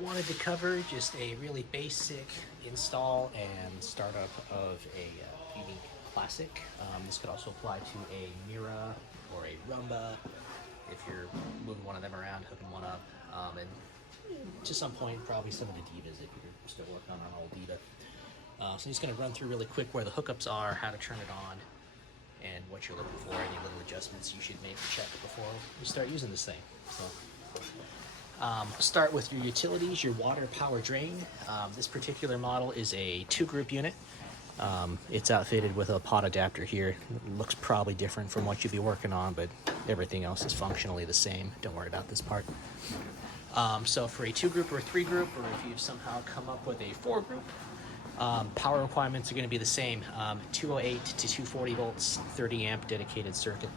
wanted to cover just a really basic install and startup of a UNIC Classic. This could also apply to a Mira or a Rumba if you're moving one of them around, hooking one up, and to some point probably some of the Divas if you're still working on an old Diva. So I'm just going to run through really quick where the hookups are, how to turn it on, and what you're looking for, any little adjustments you should make to check before you start using this thing. So, start with your utilities, your water power drain. This particular model is a 2-group unit. It's outfitted with a pot adapter here. It looks probably different from what you'd be working on, but everything else is functionally the same. Don't worry about this part. So for a 2-group or a 3-group, or if you've somehow come up with a 4-group, power requirements are going to be the same. 208 to 240 volts, 30 amp dedicated circuit.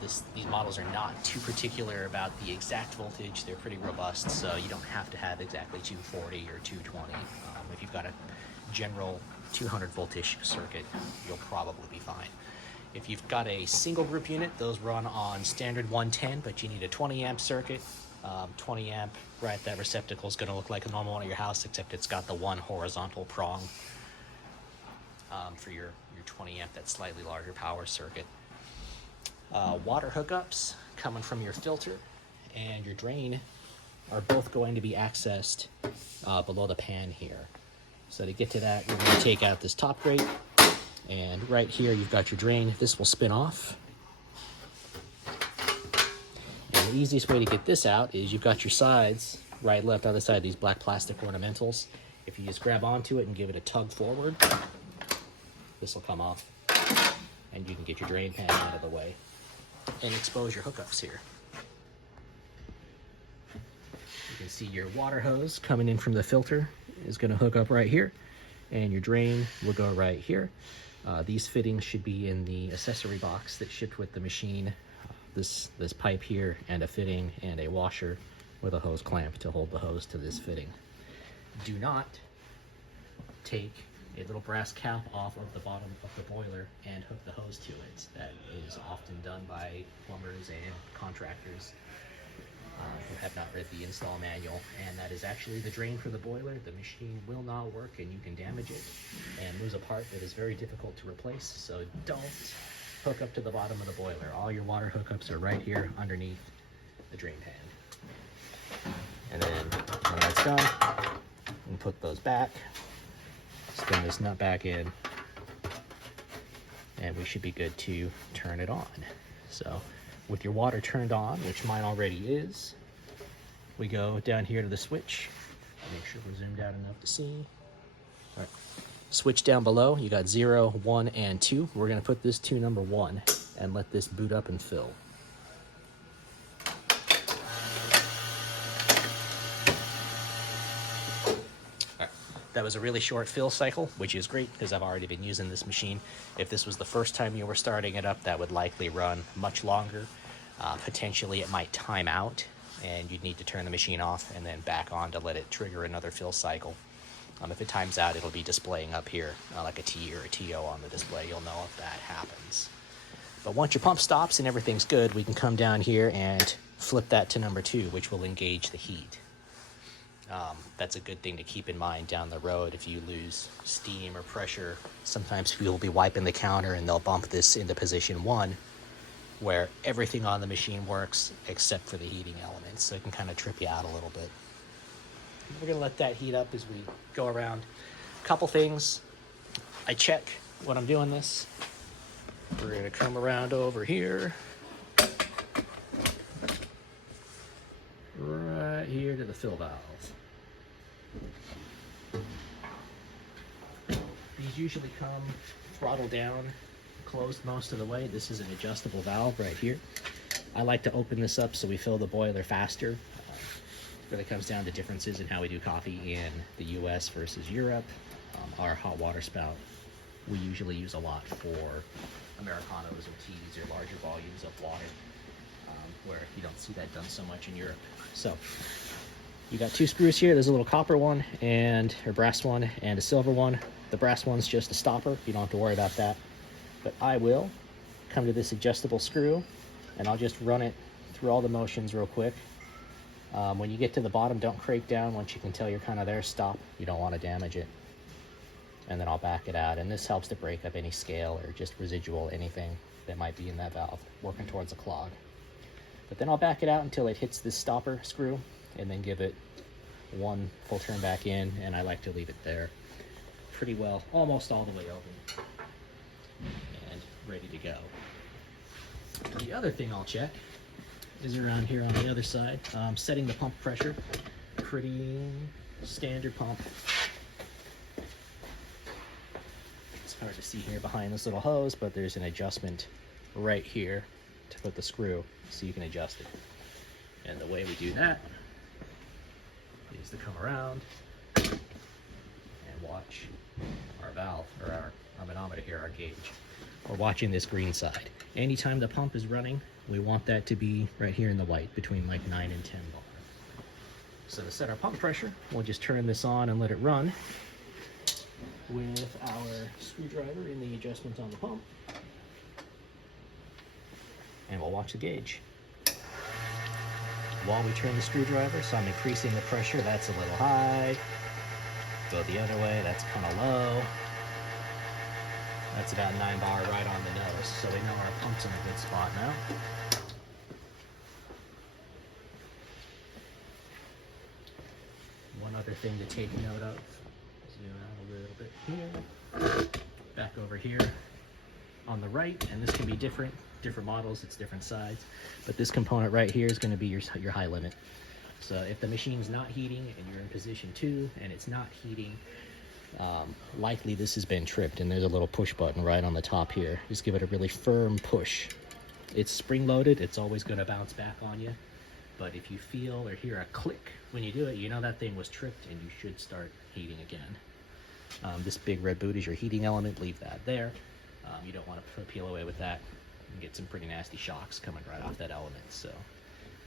These models are not too particular about the exact voltage. They're pretty robust, so you don't have to have exactly 240 or 220. If you've got a general 200 voltish circuit, you'll probably be fine. If you've got a single group unit, those run on standard 110, but you need a 20 amp circuit. 20 amp, right, that receptacle is going to look like a normal one at your house, except it's got the one horizontal prong for your 20 amp, that slightly larger power circuit. Water hookups coming from your filter and your drain are both going to be accessed below the pan here. So to get to that, you're going to take out this top grate, and right here you've got your drain. This will spin off. And the easiest way to get this out is you've got your sides, right, left, other side, these black plastic ornamentals. If you just grab onto it and give it a tug forward, this will come off, and you can get your drain pan out of the way and expose your hookups here. You can see your water hose coming in from the filter is going to hook up right here, and your drain will go right here. These fittings should be in the accessory box that shipped with the machine. This pipe here, and a fitting and a washer with a hose clamp to hold the hose to this fitting. Do not take a little brass cap off of the bottom of the boiler and hook the hose to it. That is often done by plumbers and contractors who have not read the install manual, and that is actually the drain for the boiler. The machine will not work and you can damage it and lose a part that is very difficult to replace. So don't hook up to the bottom of the boiler. All your water hookups are right here underneath the drain pan. And then when that's done, you can put those back, spin this nut back in, and we should be good to turn it on. So with your water turned on, which mine already is, we go down here to the switch. Make sure we're zoomed out enough to see. All right. Switch down below, you got 0, 1, and 2. We're going to put this to number 1 and let this boot up and fill. That was a really short fill cycle, which is great because I've already been using this machine. If this was the first time you were starting it up, that would likely run much longer. Potentially it might time out and you'd need to turn the machine off and then back on to let it trigger another fill cycle. If it times out, it'll be displaying up here like a T or a TO on the display. You'll know if that happens. But once your pump stops and everything's good, we can come down here and flip that to number 2, which will engage the heat. That's a good thing to keep in mind down the road. If you lose steam or pressure, sometimes people will be wiping the counter and they'll bump this into position 1, where everything on the machine works except for the heating elements. So it can kind of trip you out a little bit. We're going to let that heat up as we go around. A couple things. I check when I'm doing this. We're going to come around over here. Right here to the fill valve. These usually come throttle down, closed most of the way. This is an adjustable valve right here. I like to open this up so we fill the boiler faster. It really comes down to differences in how we do coffee in the US versus Europe. Our hot water spout we usually use a lot for Americanos or teas or larger volumes of water, where you don't see that done so much in Europe. So you got 2 screws here. There's a little copper one and a brass one and a silver one. The brass one's just a stopper. You don't have to worry about that. But I will come to this adjustable screw and I'll just run it through all the motions real quick. When you get to the bottom, don't crank down. Once you can tell you're kind of there, stop. You don't want to damage it. And then I'll back it out. And this helps to break up any scale or just residual anything that might be in that valve working towards a clog. But then I'll back it out until it hits this stopper screw and then give it one full turn back in, and I like to leave it there pretty well, almost all the way open and ready to go. The other thing I'll check is around here on the other side, setting the pump pressure. Pretty standard pump. It's hard to see here behind this little hose, but there's an adjustment right here to put the screw so you can adjust it. And the way we do that is to come around and watch our valve, or our manometer here, our gauge. We're watching this green side. Anytime the pump is running, we want that to be right here in the white, between like 9 and 10 bar. So to set our pump pressure, we'll just turn this on and let it run with our screwdriver in the adjustment on the pump. And we'll watch the gauge. While we turn the screwdriver, so I'm increasing the pressure, that's a little high. Go the other way, that's kind of low. That's about 9 bar right on the nose, so we know our pump's in a good spot now. One other thing to take note of, zoom out a little bit here, back over here on the right, and this can be different models, it's different sides, but this component right here is going to be your high limit. So if the machine's not heating and you're in position 2 and it's not heating, likely this has been tripped, and there's a little push button right on the top here. Just give it a really firm push. It's spring loaded, it's always going to bounce back on you, but if you feel or hear a click when you do it, you know that thing was tripped and you should start heating again. This big red boot is your heating element, leave that there. You don't want to peel away with that and get some pretty nasty shocks coming right off that element. So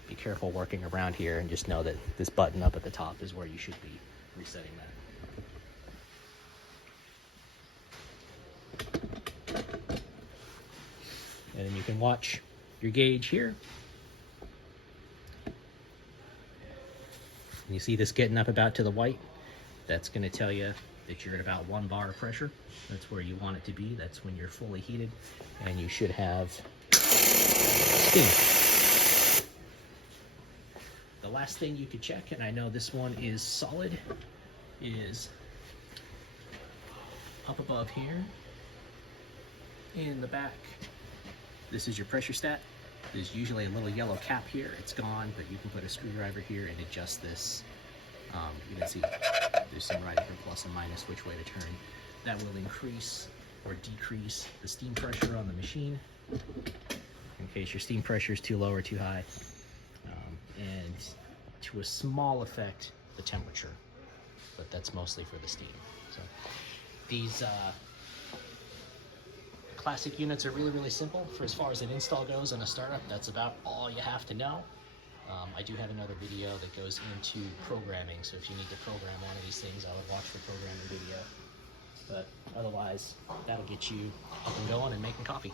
be careful working around here, and just know that this button up at the top is where you should be resetting that. And then you can watch your gauge here. And you see this getting up about to the white. That's going to tell you that you're at about 1 bar of pressure. That's where you want it to be. That's when you're fully heated, and you should have steam. The last thing you could check, and I know this one is solid, is up above here in the back. This is your pressure stat. There's usually a little yellow cap here. It's gone, but you can put a screwdriver here and adjust this. You can see there's some writing for plus and minus, which way to turn. That will increase or decrease the steam pressure on the machine in case your steam pressure is too low or too high, and to a small effect the temperature, but that's mostly for the steam. So these classic units are really simple for as far as an install goes and a startup. That's about all you have to know. I do have another video that goes into programming, so if you need to program one of these things, I would watch the programming video. But otherwise, that'll get you up and going and making coffee.